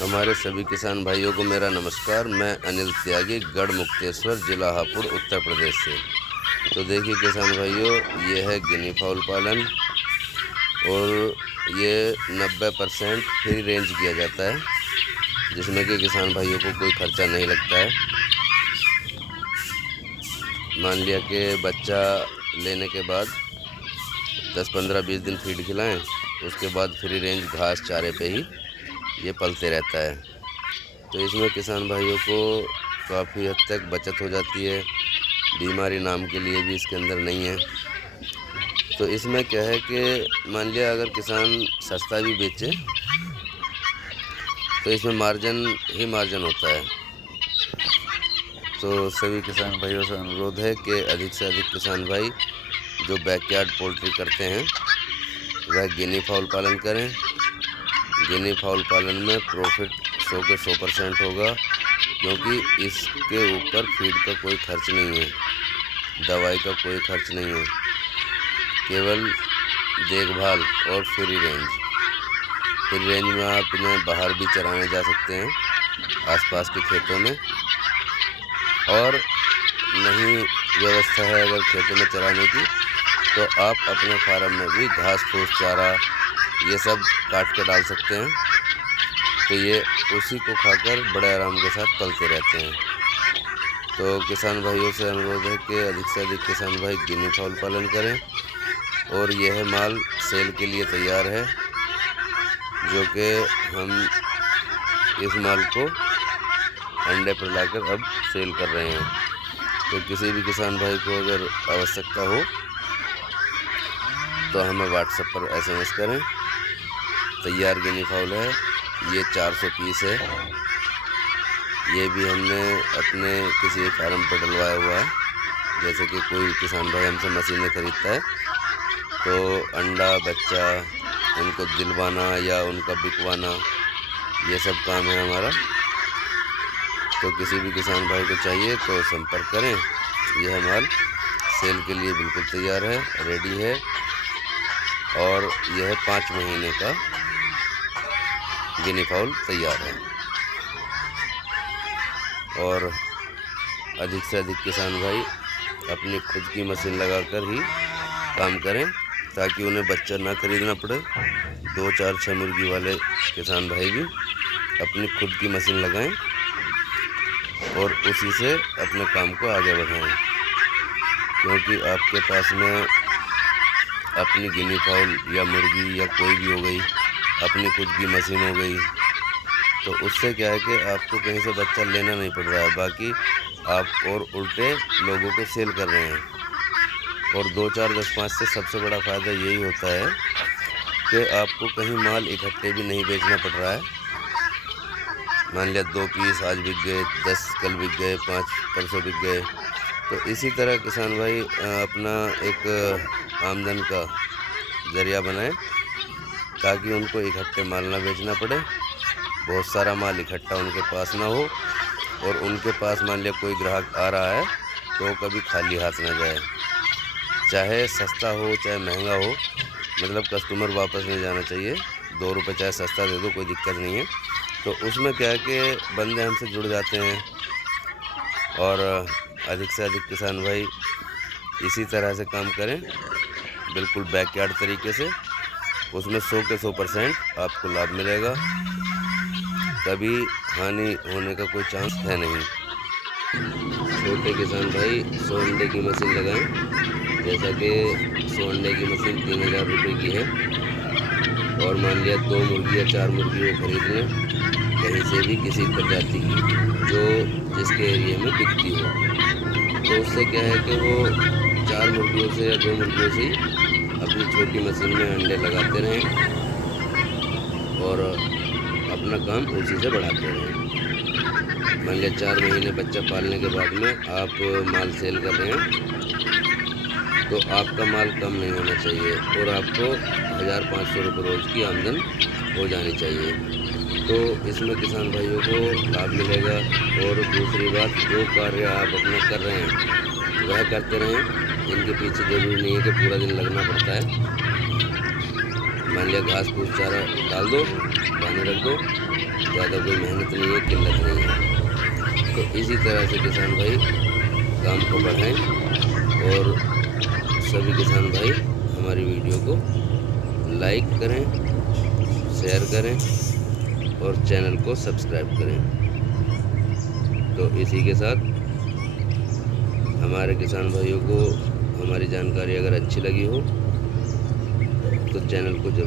हमारे सभी किसान भाइयों को मेरा नमस्कार। मैं अनिल त्यागी, गढ़ मुक्तेश्वर, जिला हापुड़, उत्तर प्रदेश से। तो देखिए किसान भाइयों, ये है गिनी फाउल पालन और ये 90% फ्री रेंज किया जाता है, जिसमें कि किसान भाइयों को कोई खर्चा नहीं लगता है। मान लिया कि बच्चा लेने के बाद 10-15-20 दिन फीड खिलाएं, उसके बाद फ्री रेंज घास चारे पे ही ये पलते रहता है। तो इसमें किसान भाइयों को काफ़ी हद तक बचत हो जाती है। बीमारी नाम के लिए भी इसके अंदर नहीं है। तो इसमें क्या है कि मान लिया अगर किसान सस्ता भी बेचे तो इसमें मार्जिन ही मार्जिन होता है। तो सभी किसान भाइयों से अनुरोध है कि अधिक से अधिक किसान भाई जो बैकयार्ड पोल्ट्री करते हैं वह गिनी फाउल पालन करें। गिनी फाउल पालन में प्रॉफिट 100 के 100% होगा, क्योंकि इसके ऊपर फीड का कोई खर्च नहीं है, दवाई का कोई खर्च नहीं है, केवल देखभाल और फ्री रेंज। फ्री रेंज में आप इन्हें बाहर भी चराने जा सकते हैं आसपास के खेतों में, और नहीं व्यवस्था है अगर खेतों में चराने की तो आप अपने फार्म में भी घास फूस चारा ये सब काट के डाल सकते हैं। तो ये उसी को खाकर बड़े आराम के साथ पलते रहते हैं। तो किसान भाइयों से अनुरोध है कि अधिक से अधिक किसान भाई गिनी फाउल पालन करें, और यह माल सेल के लिए तैयार है, जो कि हम इस माल को अंडे पर लाकर अब सेल कर रहे हैं। तो किसी भी किसान भाई को अगर आवश्यकता हो तो हमें व्हाट्सएप पर SMS करें। तैयार गिनी फाउल है, ये 400 पीस है। ये भी हमने अपने किसी फार्म पर डलवाया हुआ है। जैसे कि कोई किसान भाई हमसे मशीनें खरीदता है तो अंडा बच्चा उनको दिलवाना या उनका बिकवाना, ये सब काम है हमारा। तो किसी भी किसान भाई को चाहिए तो संपर्क करें। यह माल सेल के लिए बिल्कुल तैयार है, रेडी है, और यह 5 महीने का गिनी फाउल तैयार है। और अधिक से अधिक किसान भाई अपनी खुद की मशीन लगाकर ही काम करें, ताकि उन्हें बच्चा ना खरीदना पड़े। 2, 4, 6 मुर्गी वाले किसान भाई भी अपनी खुद की मशीन लगाएं और उसी से अपने काम को आगे बढ़ाएं। क्योंकि आपके पास में अपनी गिनी फाउल या मुर्गी या कोई भी हो गई, अपनी खुद की मशीन हो गई, तो उससे क्या है कि आपको कहीं से बच्चा लेना नहीं पड़ रहा है, बाकी आप और उल्टे लोगों को सेल कर रहे हैं। और 2, 4, 10, 5 से सबसे बड़ा फ़ायदा यही होता है कि आपको कहीं माल इकट्ठे भी नहीं बेचना पड़ रहा है। मान लिया 2 पीस आज बिक गए, 10 कल बिक गए, 5 परसों बिक गए। तो इसी तरह किसान भाई अपना एक आमदन का ज़रिया बनाएं, ताकि उनको इकट्ठे माल ना बेचना पड़े, बहुत सारा माल इकट्ठा उनके पास ना हो, और उनके पास मान लिया कोई ग्राहक आ रहा है तो कभी खाली हाथ ना जाए। चाहे सस्ता हो चाहे महंगा हो, मतलब कस्टमर वापस नहीं जाना चाहिए। 2 रुपये चाहे सस्ता दे दो, कोई दिक्कत नहीं है। तो उसमें क्या है कि बंदे हमसे जुड़ जाते हैं, और अधिक से अधिक किसान भाई इसी तरह से काम करें, बिल्कुल बैकयार्ड तरीके से। उसमें 100 के 100% आपको लाभ मिलेगा, कभी हानि होने का कोई चांस है नहीं। छोटे किसान भाई 100 अंडे की मशीन लगाएं। जैसा कि 100 अंडे की मशीन 3000 रुपये की है, और मान लिया 2 मुर्गी या 4 मुर्गी वो खरीद लें कहीं से भी, किसी प्रजाति की जो जिसके एरिया में बिकती हो। तो उससे क्या है कि वो 4 मुर्गियों से या 2 मुर्गियों से ही अपनी छोटी मशीन में अंडे लगाते रहें और अपना काम उसी से बढ़ाते रहें। मान लिया 4 महीने बच्चा पालने के बाद में आप माल सेल कर रहे हैं, तो आपका माल कम नहीं होना चाहिए, और आपको 1500 रुपये रोज़ की आमदन हो जानी चाहिए। तो इसमें किसान भाइयों को लाभ मिलेगा। और दूसरी बात, जो कार्य आप अपना कर रहे हैं वह करते रहें। इनके पीछे ज़रूरी नहीं है कि पूरा दिन लगना पड़ता है। मान लिया घास फूस चारा डाल दो पानी रख दो, ज़्यादा कोई मेहनत नहीं है, किल्लत नहीं है। तो इसी तरह से किसान भाई काम को बढ़ाएं और सभी किसान भाई हमारी वीडियो को लाइक करें, शेयर करें और चैनल को सब्सक्राइब करें। तो इसी के साथ हमारे किसान भाइयों को हमारी जानकारी अगर अच्छी लगी हो तो चैनल को जरूर